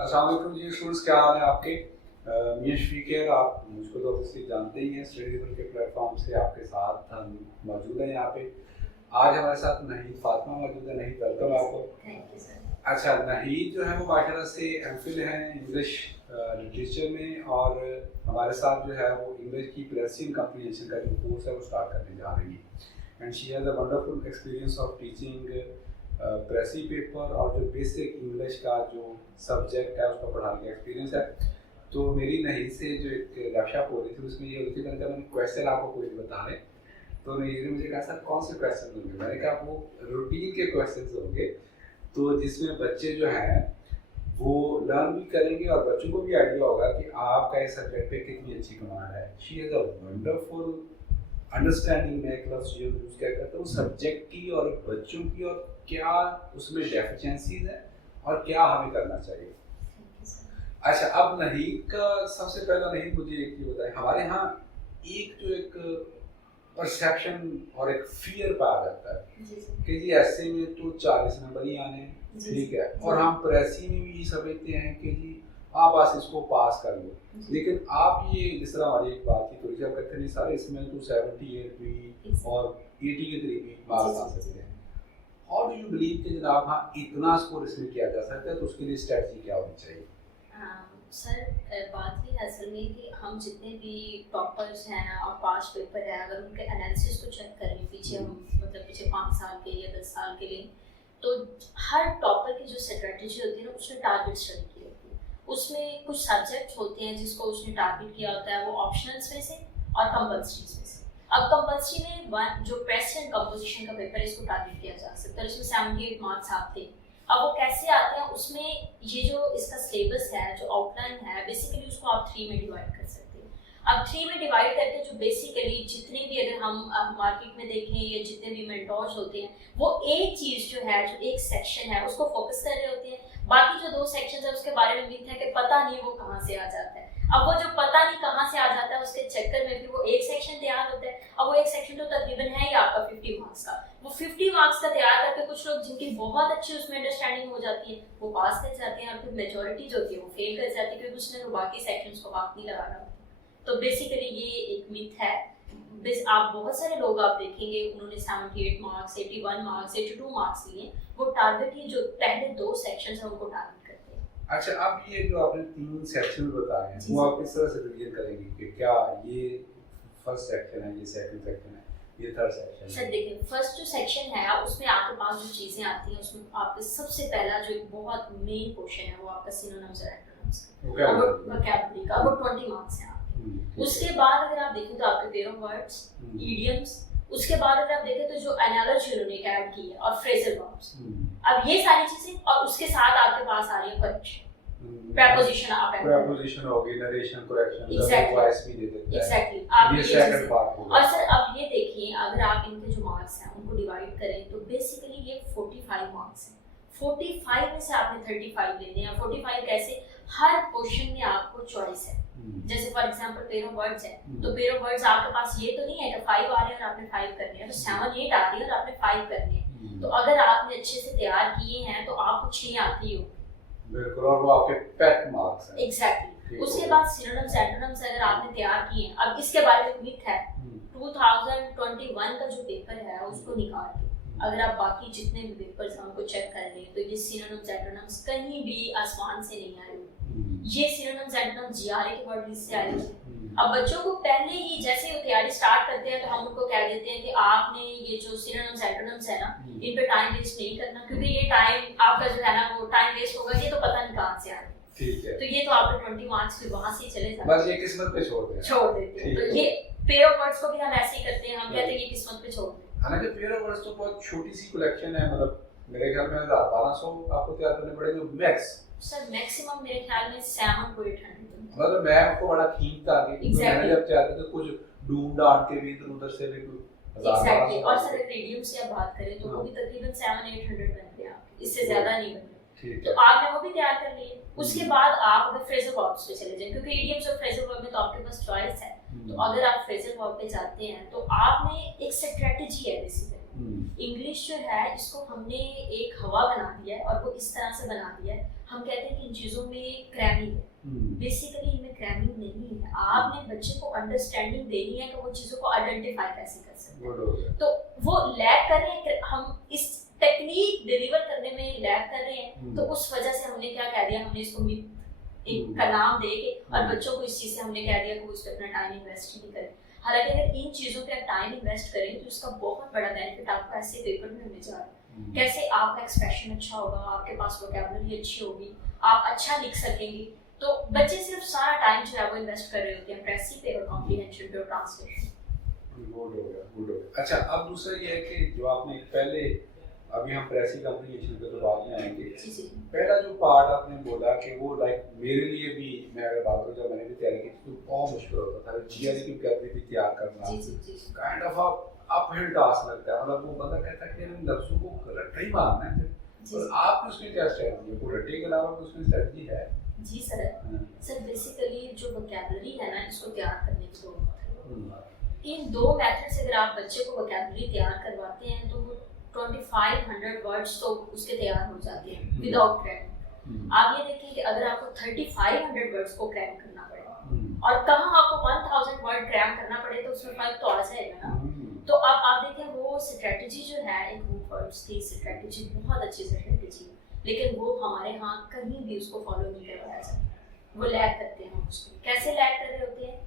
अस्सलाम वालेकुम जी स्टूडेंट्स, क्या हाल है आपके? मैं शफीक, आप मुझको तो ऑब्वियसली जानते ही हैं। स्टडी टेबल के प्लेटफॉर्म से आपके साथ हम मौजूद हैं यहाँ पे। आज हमारे साथ नहीद फातिमा मौजूद है। नहीद, वेलकम आपको। Thank you sir. अच्छा, नहीद जो है वो माशाल्लाह से एमफिल हैं इंग्लिश लिटरेचर में, और हमारे साथ जो है वो इंग्लिश की प्रेसिंग कम्प्रीहेंशन का जो कोर्स है वो स्टार्ट करने जा रही है। And she has a wonderful experience of teaching precis paper और जो बेसिक इंग्लिश का जो सब्जेक्ट है उसको पढ़ाने का एक्सपीरियंस है। तो मेरी नहीद से जो एक गपशप हो रही थी उसमें ये हो रही थी, मैंने क्वेश्चन आपको कोई बता रहे, तो नहीद ने मुझे कहा सर कौन से क्वेश्चन होंगे? मैंने कहा वो रूटीन के क्वेश्चन होंगे, तो जिसमें बच्चे जो हैं वो लर्न भी करेंगे और बच्चों को भी आइडिया होगा कि आपका इस सब्जेक्ट पे कितनी अच्छी कमांड है। She is a wonderful understanding. मैं एक लफ्ज़ यूज़ क्या करता हूँ सब्जेक्ट की और बच्चों की, और क्या उसमें डेफिशिएंसीज है और क्या हमें करना चाहिए। अच्छा, अब नहीद का सबसे पहला, नहीद मुझे एक चीज़ बताए, हमारे यहाँ एक परसेप्शन और एक फियर पाया जाता है कि जी ऐसे में तो 40 नंबर ही आने, ठीक है, और हम प्रेसी में भी समझते हैं कि जी आप बस इसको पास कर लो। लेकिन आप ये जिस तरह हमारी एक बात थी थोड़ी सी, आप कहते नहीं सारे इसमें तो 78 भी और 80 के करीब भी मार्क्स आ सकते हैं। हाउ डू यू बिलीव कि जनाब हाँ इतना स्कोर इसमें किया जा सकता है, तो उसके लिए स्ट्रेटजी क्या होनी चाहिए? सर, बात ये असल में कि हम जितने भी टॉपर्स हैं और पास पेपर है, अगर उनके एनालिसिस को चेक करें पीछे, हम मतलब पीछे 5 साल के या 10 साल के लिए, तो हर टॉपर की जो स्ट्रेटजी होती है ना, उसने टारगेट स्टडी की होती है। उसमें कुछ सब्जेक्ट्स होते हैं जिसको उसने टारगेट किया होता है, वो ऑप्शनल्स में से और कंपल्सरीज में से। अब कंपल्सरी में जो प्रेस एंड कंपोजिशन का पेपर है, इसको टारगेट किया जा सकता है, इसमें 78 मार्क्स आते हैं। अब वो कैसे आते हैं, उसमें ये जो इसका सिलेबस है, जो आउटलाइन है, बेसिकली उसको आप 3 में डिवाइड कर सकते हैं। अब 3 में डिवाइड करके जो बेसिकली जितने भी, अगर हम मार्केट में देखें या जितने भी मेंटोर्स होते हैं, वो एक चीज़ जो है, जो एक सेक्शन है, उसको फोकस कर रहे होते हैं। बाकी जो 2 सेक्शन है उसके बारे में मिथ है कि पता नहीं वो कहाँ से आ जाता है। अब वो जो पता नहीं कहाँ से आ जाता है, उसके चक्कर में फिर वो एक सेक्शन तैयार होता है। अब वो एक सेक्शन तो तकरीबन है ही आपका 50 मार्क्स का, वो 50 मार्क्स का तैयार करके कुछ लोग जिनकी बहुत अच्छी उसमें अंडरस्टैंडिंग हो जाती है वो पास कर जाते हैं, और फिर मेजॉरिटी जो होती है वो फेल कर जाती है, क्योंकि उसने वो बाकी सेक्शंस को हाथ नहीं लगाना होता। तो बेसिकली ये एक मिथ है। आप बहुत सारे लोग आप देखेंगे, उन्होंने 78 मार्क्स, 81 मार्क्स, 82 मार्क्स लिए, वो टारगेट ही जो पहले 2 सेक्शंस है उनको टारगेट करते हैं। अच्छा, अब ये जो आपने 3 सेक्शन बताए हैं वो आप किस तरह से डिवीजन करेंगे कि क्या ये फर्स्ट सेक्शन है, ये सेकंड सेक्शन है, ये थर्ड सेक्शन है? सर देखिए, फर्स्ट जो सेक्शन है उसमें आपके पास जो चीजें आती हैं, उसमें आपके सबसे पहला जो एक बहुत मेन पोर्शन है वो आपका सिनोनिम्स और एंटोनिम्स का, वोकैबुलरी का, वो 20 मार्क्स हैं आपके। उसके बाद अगर आप देखें तो आपके पेयर ऑफ वर्ड्स, इडियम्स, उसके बाद अगर आप देखें तो जो एनालॉजी उन्होंने ऐड की है, और फ्रेजल वर्ब्स। अब ये सारी चीजें, और उसके साथ आपके पास आ रही है करेक्शन, preposition आप preposition होगी, narration, correction, voice भी दे देते हैं। Exactly, आप ये सेकंड पार्ट होगा। और सर अब ये देखिए, अगर आप इनके जो मार्क्स हैं उनको डिवाइड करें तो बेसिकली ये 45 मार्क्स हैं। 45 में से आपने 35 लेने हैं। 45 कैसे? हर क्वेश्चन में आपको चॉइस है। जैसे for example pair of words है, तो पेयर ऑफ वर्ड्स आपके पास ये तो नहीं है कि 5 आ रहे हैं और आपने 5 करने हैं, तो 7 8 आ रही है और आपने 5 करने हैं। तो अगर आपने अच्छे से तैयार किए हैं तो आपको 6 आती हो। बिल्कुल, और वो आपके पेट मार्क्स हैं। एग्जैक्टली। उसके बाद सिनोनिम्स एंटोनिम्स अगर आपने तैयार किए हैं, अब इसके बारे में मिथ है, 2021 का जो पेपर है उसको निकाल के अगर आप बाकी जितने भी पेपर्स हैं उनको चेक कर लें तो ये सिनोनिम्स एंटोनिम्स कहीं भी आसमान से नहीं आए। ये सिनोनिम्स एंटोनिम्स जीआरए के वर्ड लिस्ट से आए हैं। अब बच्चों को पहले ही जैसे ही वो तैयारी स्टार्ट करते हैं तो हम उनको कह देते हैं कि आपने ये जो सिनोनिम्स एंटोनिम्स है ना, इन पे टाइम वेस्ट नहीं करना, क्योंकि ये टाइम आपका जो है ना वो टाइम वेस्ट होगा, ये तो पता नहीं कहां से आ रहा है। ठीक है, तो ये तो आपके 20 मार्क्स फिर वहां से ही चले जाते हैं, बस ये किस्मत पे छोड़ देते हैं। तो ये पेयर ऑफ वर्ड्स को भी हम ऐसे ही करते हैं, हम कहते हैं ये किस्मत पे छोड़ दें। हालांकि पेयर ऑफ वर्ड्स तो बहुत छोटी सी कलेक्शन है, मतलब मेरे ख्याल में 1200 आपको तैयार करने पड़ेंगे मैक्स। सर मैक्सिमम मेरे ख्याल में 7 to 800। मतलब मैं आपको बड़ा ठीक था कि मैंने जब चाहते थे कुछ ढूंढ डांट के भी इधर उधर से भी एग्जैक्टली। और सर रीडियम से आप बात करें तो वो भी तकरीबन 700-800 बनते हैं आपके, इससे ज्यादा नहीं बनते। तो आपने वो भी तैयार कर लिए। उसके बाद आप अगर फ्रेजल वर्ब्स पे चले जाएं, क्योंकि इडियम्स और फ्रेजल वर्ब में तो आपके पास चॉइस है, तो अगर आप फ्रेजल वर्ब पे जाते हैं तो आपने एक स्ट्रेटजी है बेसिकली। इंग्लिश जो है इसको हमने एक हवा बना दिया है, और वो इस तरह से बना दिया है, हम कहते हैं कि इन चीज़ों में क्रैमिंग है। बेसिकली इनमें क्रैमिंग नहीं है, आपने बच्चे को अंडरस्टैंडिंग देनी है कि वो चीज़ों को आइडेंटिफाई कैसे कर सकते हैं। तो वो लैग कर रहे हैं, हम इस टेक्निक डिलीवर करने में लैग कर रहे हैं, तो उस वजह से हमने क्या कह दिया, हमने इसको एक कलाम दे के और बच्चों को इस चीज़ से हमने कह दिया कि वो इस पर अपना टाइम इन्वेस्ट नहीं करें। हालांकि अगर इन चीज़ों पे आप टाइम इन्वेस्ट करें तो इसका बहुत बड़ा बेनिफिट आपको ऐसे पेपर में होने जा रहा है। कैसे आपका एक्सप्रेशन अच्छा होगा, आपके पास वोकैबुलरी अच्छी होगी, आप अच्छा लिख सकेंगे। तो बच्चे सिर्फ सारा टाइम जो है वो इन्वेस्ट कर रहे होते हैं प्रेसी पे और कॉम्प्रिहेंशन पे और ट्रांसलेशन। गुड हो गया। अच्छा, अब दूसरा ये है कि जो आपने पहले, अभी हम प्रेसी कम्युनिकेशन पे तो बाद में आएंगे, पहला जो पार्ट आपने बोला कि वो लाइक मेरे लिए भी, मैं अगर बात करूँ जब मैंने भी तैयारी की तो बहुत मुश्किल होता था GRE की कैपेबिलिटी तैयार करना, काइंड ऑफ अपहिल टास्क लगता है। मतलब वो बंदा कहता है कि इन लफ्ज़ों को रट्टा ही मारना है, और आपकी उसमें क्या स्ट्रेटजी है? वो रट्टे के अलावा उसमें स्ट्रेटजी है? जी सर, सर बेसिकली जो वोकैबुलरी है ना, इसको तैयार करने की दो इन दो मेथड से अगर आप बच्चे को वोकैबुलरी तैयार करवाते हैं तो वो 2500 वर्ड्स तो उसके तैयार हो जाते हैं विदाउट क्रैम। आप ये देखिए कि अगर आपको 3500 वर्ड्स को क्रैम करना पड़े और कहाँ आपको 1000 वर्ड क्रैम करना पड़े, तो उसमें फर्क तो आ जाएगा ना। तो अब आप देखें वो स्ट्रेटजी जो है, एक रूट वर्ड्स की स्ट्रेटजी बहुत अच्छी स्ट्रेटजी है, लेकिन वो हमारे यहाँ कहीं भी उसको फॉलो नहीं करवाया जाता। वो लैग करते हैं। हम उसको कैसे लैग कर रहे होते हैं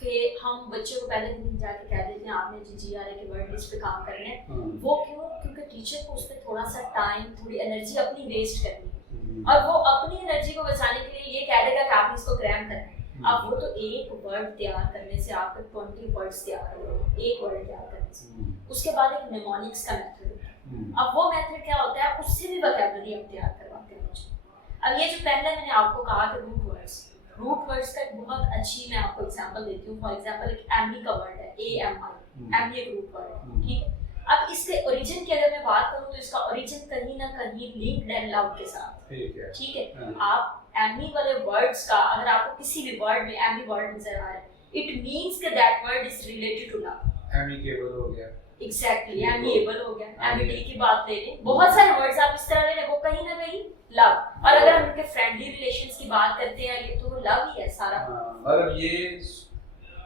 कि हम बच्चों को पहले दिन जाके कह देते हैं आपने GRE के वर्ड लिस्ट पे काम करना है। वो क्यों? क्योंकि टीचर को उस पर थोड़ा सा टाइम, थोड़ी एनर्जी अपनी वेस्ट करनी है, और वो अपनी एनर्जी को बचाने के लिए ये कह देगा कि आपने इसको क्रैम करना है। अब वो तो एक वर्ड तैयार करने से आपके 20 वर्ड्स तैयार हो गए, एक वर्ड तैयार करने से। उसके बाद एक निमोनिक्स का मेथड होता है। अब वो मेथड क्या होता है, उससे भी वोकैबुलरी हम तैयार करवाते हैं बच्चों। अब ये जो पहले मैंने आपको कहा कि रूट वर्ड्स का एक बहुत अच्छी मैं आपको एग्जांपल देती हूँ। फॉर एग्जांपल एक एमी का वर्ड है, AMI, एमी एक रूट वर्ड है, ठीक है। अब इसके ओरिजिन की अगर मैं बात करूँ तो इसका ओरिजिन कहीं ना कहीं लिंक्ड एंड लव के साथ, ठीक है। आप एमी वाले वर्ड्स का, अगर आपको किसी भी वर्ड में एमी वर्ड नजर आ रहा है, इट मींस कि that word is related to love. Amicable हो गया, एग्जैक्टली, एमिएबल हो गया, एमिटी की बात ले लें, बहुत सारे वर्ड्स आप इस तरह ले लें, वो कहीं ना कहीं लव। और अगर हम उनके फ्रेंडली रिलेशंस की बात करते हैं तो वो लव ही है सारा। मतलब ये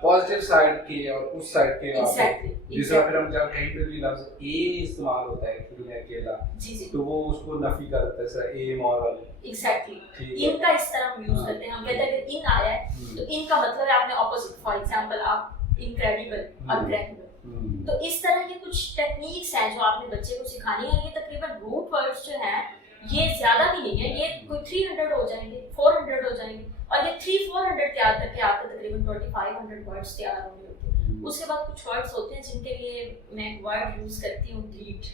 पॉजिटिव साइड की और उस साइड के जिसका फिर हम जब कहीं पे भी लफ्ज ए इस्तेमाल होता है शुरू में अकेला, तो वो उसको नफी करता है, सर ए मॉरल। एग्जैक्टली, इनका इस तरह हम यूज करते हैं। हम कहते हैं कि इन आया है तो इनका मतलब है आपने ऑपोजिट। फॉर एग्जांपल आप इनक्रेडिबल, अनक्रेडिबल। तो इस तरह के कुछ टेक्निक्स हैं जो आपने बच्चे को सिखानी है। ये तकरीबन रूट वर्ड्स जो हैं ये ज्यादा भी नहीं है, ये कोई 300 हो जाएंगे, 400 हो जाएंगे, और ये 300-400 तैयार करके आपके तकरीबन 2500 वर्ड्स तैयार होने होते हैं। उसके बाद कुछ वर्ड्स होते हैं जिनके लिए मैं वर्ड यूज करती हूँ ग्रीट,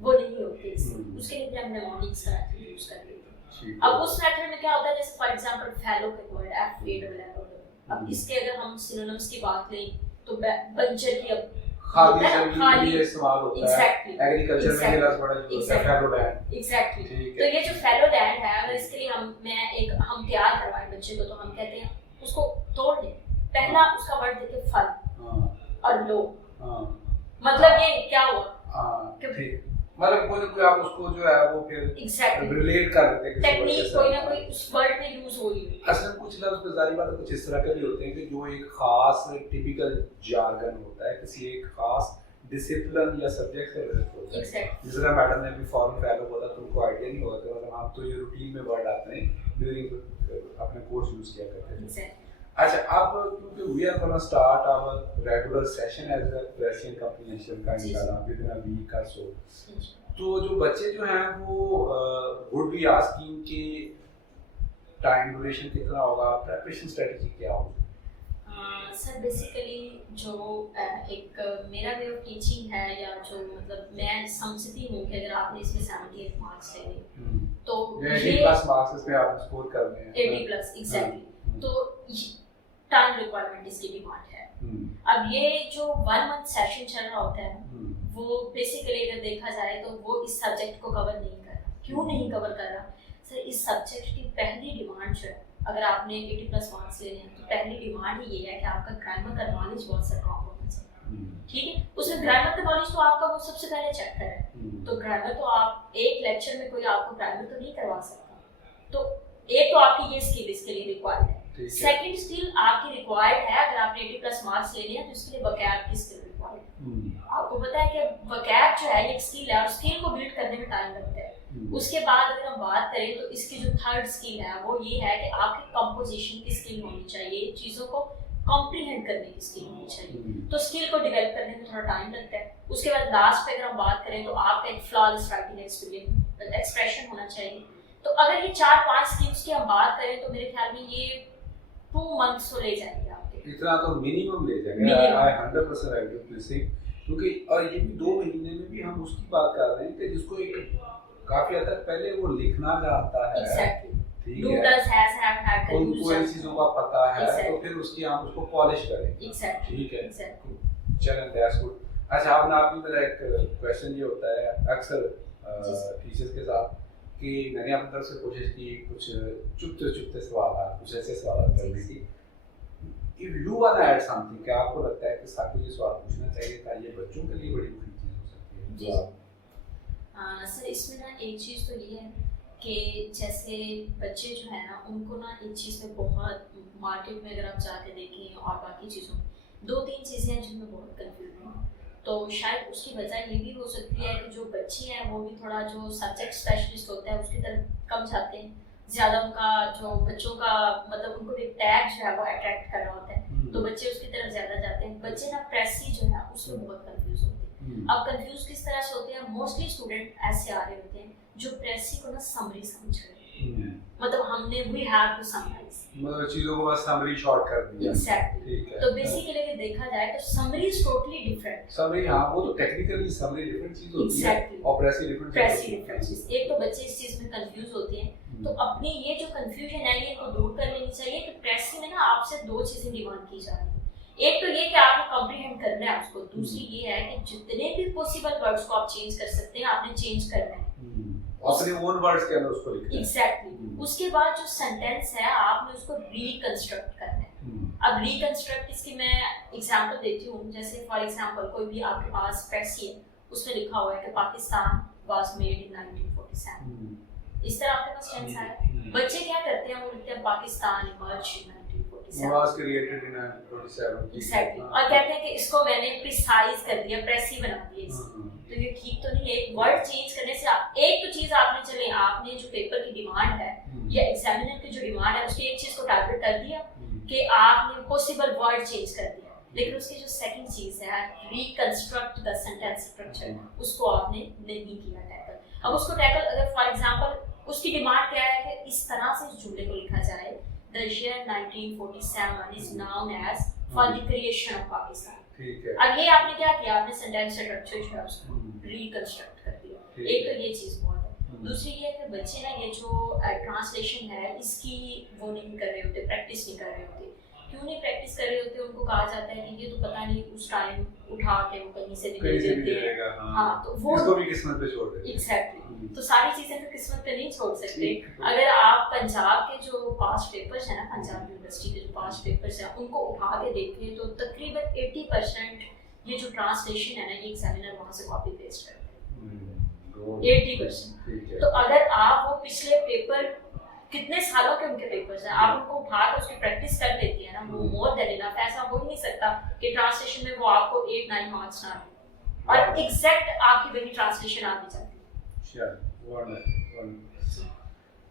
वो नहीं होते इसमें, उसके लिए हम निमोनिक्स का यूज कर लेते हैं। अब उस मेथड में क्या होता है, जैसे फॉर एग्जांपल फैलो का वर्ड FALLO। अब इसके अगर हम सिनोनिम्स की बात लें तो बंजर की, अब खाली जमीन भी इस्तेमाल होता है, एग्रीकल्चर में ये लफ्ज बड़ा यूज होता है, फैलो लैंड। एग्जैक्टली। तो ये जो फैलो लैंड है, अगर इसके लिए हम तैयार करवाएं बच्चे को, तो हम कहते हैं उसको तोड़ दें। पहला उसका वर्ड देखे फल और लो, मतलब ये क्या हुआ कि मतलब कोई आप उसको जो है वो फिर रिलेट कर देते हैं, टेक्निक कोई ना कोई उस वर्ड में यूज हो रही है। असल में कुछ लफ्ज जारी बात है, कुछ इस तरह के भी होते हैं कि जो एक खास टिपिकल जार्गन होता है, किसी एक खास डिसिप्लिन या सब्जेक्ट से रिलेटेड होता है। जिस तरह मैडम ने अभी फॉर्म फैलो बोला तो उनको आइडिया नहीं होगा, तो मतलब हम तो ये रूटीन में वर्ड आते हैं ड्यूरिंग अपने कोर्स यूज किया करते हैं। अच्छा, अब क्योंकि we are gonna start our regular session as a precis and comprehension का निकाला विद इन अ वीक का, तो जो बच्चे जो हैं वो वुड बी आस्किंग कि टाइम ड्यूरेशन कितना होगा, प्रिपरेशन स्ट्रेटजी क्या होगी? सर बेसिकली जो एक मेरा वे ऑफ टीचिंग है, या जो मतलब मैं समझती हूँ कि अगर आपने इसमें 78 मार्क्स लेने तो ये 80+ मार्क्स इसमें आपने स्कोर करने हैं, 80+ एग्जैक्टली, तो टाइम रिक्वायरमेंट इसकी डिमांड है। अब ये जो 1 मंथ सेशन चल रहा होता है वो बेसिकली अगर देखा जाए तो वो इस सब्जेक्ट को कवर नहीं कर रहा। क्यों नहीं कवर कर रहा? सर इस सब्जेक्ट की पहली डिमांड जो है, अगर आपने 80+ मार्क्स लेने हैं तो पहली डिमांड ही ये है कि आपका ग्रामर का नॉलेज बहुत स्ट्रॉन्ग होना चाहिए, ठीक है। उसमें ग्रामर का नॉलेज तो आपका वो सबसे पहले चेक करें, तो ग्रामर तो आप एक लेक्चर में कोई आपको ग्रामर तो नहीं करवा सकता, तो एक तो आपकी ये स्किल इसके लिए रिक्वायर्ड है। ठीक है। सेकंड स्किल आपकी रिक्वायर्ड है, अगर आपने 80+ मार्क्स ले लिए हैं तो इसके लिए वोकैब की स्किल रिक्वायर्ड है। आपको पता है कि वोकैब जो है ये एक स्किल है और स्किल को बिल्ड करने में टाइम लगता है। उसके बाद अगर हम बात करें तो इसकी जो थर्ड स्किल है वो ये है कि आपकी कंपोजिशन की स्किल होनी चाहिए, चीज़ों को कॉम्प्रीहेंड करने की स्किल होनी चाहिए। तो स्किल को डेवलप करने में थोड़ा टाइम लगता है। उसके बाद लास्ट पे अगर हम बात करें तो आपका एक फ्लॉलेस राइटिंग एक्सप्रेशन होना चाहिए। तो अगर ये 4-5 स्किल्स की हम बात करें तो मेरे ख्याल में ये 2 मंथ्स तो ले जाएंगे आपके। इतना तो मिनिमम ले जाएंगे। आई 100% एग्री विद दिस थिंग, क्योंकि और ये भी 2 महीने में भी हम उसकी बात कर रहे हैं कि जिसको एक काफी हद तक पहले वो लिखना जानता है। एग्जैक्टली। ठीक डू है, डज हैज हैव हैड का उनको इन चीजों का पता है। Exactly. तो फिर उसकी आप उसको पॉलिश करें। एग्जैक्टली। ठीक है, एग्जैक्टली। चलें, दैट्स गुड। अच्छा, आपने मेरा एक क्वेश्चन ये होता है अक्सर टीचर्स के साथ कि मैंने अपनी तरफ से कोशिश की कुछ चुपते सवाल, कुछ ऐसे सवाल करने की। If you want to add something, क्या आपको लगता है कि साथी ये सवाल पूछना चाहिए था? ये बच्चों के लिए बड़ी मुश्किल चीज हो सकती है। जी सर, इसमें ना एक चीज़ तो ये है कि जैसे बच्चे जो है ना उनको ना एक चीज़ में बहुत, मार्केट में अगर आप जाके देखें और बाकी चीज़ों में 2-3 चीज़ें हैं जिनमें बहुत कंफ्यूजन है। तो शायद उसकी वजह ये भी हो सकती है कि जो बच्चे हैं वो भी थोड़ा जो सब्जेक्ट स्पेशलिस्ट होता है उसकी तरफ कम जाते हैं। ज़्यादा उनका जो बच्चों का मतलब उनको एक टैग जो है वो अट्रैक्ट कर रहा होता है, तो बच्चे उसकी तरफ ज़्यादा जाते हैं। बच्चे ना प्रेसी जो है उसमें बहुत कंफ्यूज होते हैं। अब कंफ्यूज किस तरह से होते हैं? मोस्टली स्टूडेंट ऐसे आ रहे होते हैं जो प्रेसी को ना समरी समझ रहे हैं। मतलब हमने वी हैव टू समराइज, मतलब चीजों को बस समरी शॉर्ट कर दिया। एग्जैक्टली। ठीक है। तो बेसिकली अगर देखा जाए तो summary is totally different. Summary, हाँ, वो तो टेक्निकली समरी डिफरेंट चीज होती है। Exactly. और प्रेसी डिफरेंट चीज। एक तो बच्चे इस चीज में कंफ्यूज होते हैं, तो अपनी ये जो कंफ्यूजन है ये को दूर कर लेनी चाहिए। तो प्रेसी में ना आपसे 2 चीजें डिमांड की जा रही है। एक तो ये कि आपने कॉम्प्रीहेंड करना है उसको, दूसरी ये है कि जितने भी पॉसिबल वर्ड्स को आप चेंज कर सकते हैं आपने चेंज करना है, अपने ओन वर्ड्स के अंदर उसको लिखना है। एग्जैक्टली। उसके बाद जो सेंटेंस है आपने उसको रिकंस्ट्रक्ट करना है। अब रिकंस्ट्रक्ट इसकी मैं एग्जांपल देती हूँ। जैसे फॉर एग्जांपल कोई भी आपके पास प्रेसी है, उसमें लिखा हुआ है कि पाकिस्तान वाज मेड इन 1947। इस तरह आपके पास टेंस आया। बच्चे क्या करते हैं? वो लिखते हैं Pakistan emerge in 1947, was created in 1947। Exactly. और कहते हैं कि इसको मैंने प्रिसाइज कर दिया, प्रेसी बना दिया इसको। तो ये ठीक तो नहीं है। एक वर्ड चेंज करने से एक तो चीज आपने, चले आपने जो पेपर की डिमांड है या एग्जामिनर की जो डिमांड है उसकी एक चीज को टारगेट कर दिया कि आपने पॉसिबल वर्ड चेंज कर दिया, लेकिन उसकी जो सेकंड चीज है रिकंस्ट्रक्ट द सेंटेंस स्ट्रक्चर, उसको आपने नहीं किया टैकल। अब उसको टैकल, अगर फॉर एग्जांपल उसकी डिमांड क्या है कि इस तरह से इस जुमले को लिखा जाए, the year 1947 is known as for the creation of Pakistan. ठीक है। अब ये आपने क्या किया? आपने सेंटेंस स्ट्रक्चर जो है उसको रिकंस्ट्रक्ट कर दिया। एक तो ये चीज बहुत है। दूसरी ये है कि बच्चे ना ये जो ट्रांसलेशन है इसकी वो नहीं कर रहे होते, प्रैक्टिस नहीं कर रहे होते। क्यों नहीं प्रैक्टिस कर रहे होते? उनको कहा जाता है कि ये तो पता नहीं उस टाइम उठा के वो कहीं से भी ले लेते हैं। हाँ, तो वो इसको भी किस्मत पे छोड़ देते हैं। एग्जैक्टली। तो सारी चीजें तो किस्मत पे नहीं छोड़ सकते। अगर आप पंजाब के जो पास्ट पेपर्स है ना, पंजाब यूनिवर्सिटी के जो पास्ट पेपर्स है उनको उठा के देखें तो तकरीबन 80% ये जो ट्रांसलेशन है ना ये एग्जामिनर वहाँ से कॉपी पेस्ट करते हैं, 80%। तो अगर आप वो पिछले पेपर कितने सालों के उनके पेपर्स हैं, आप उनको उठा कर उसकी प्रैक्टिस कर लेती है ना, वो मोर देन इनफ। ऐसा हो ही नहीं सकता कि ट्रांसलेशन में वो आपको 8-9 मार्क्स ना आए और एग्जैक्ट आपकी वही ट्रांसलेशन आ भी जाती है।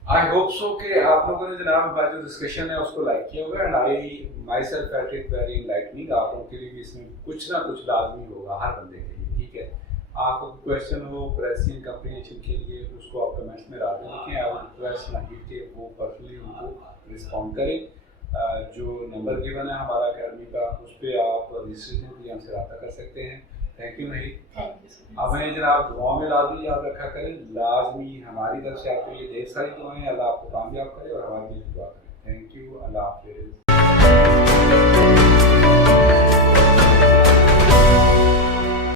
आई होप सो कि आप लोगों ने जनाब हमारी जो डिस्कशन है उसको लाइक किया होगा and I my self felt it very enlightening. आप लोगों के लिए भी इसमें कुछ ना कुछ लाजमी होगा हर बंदे के लिए। ठीक है, आपको क्वेश्चन हो प्रेसिंग कंप्रीहेंशन के लिए उसको आप कमेंट्स में डाल दें। आई वुड रिक्वेस्ट नाहिद के वो पर्सनली उनको रिस्पॉन्ड करें। जो नंबर गिवन है हमारा अकेडमी का उस पर आप रजिस्ट्रेशन के लिए हमसे रब्ता कर सकते हैं। Thank you Nahid. हमें जनाब दुआओं में लाजमी याद रखा करें, लाजमी हमारी तरफ से आपके लिए ढेर सारी दुआएं। अल्लाह आपको कामयाब करे और हमारी भी दुआ करें। थैंक यू, अल्लाह हाफिज़।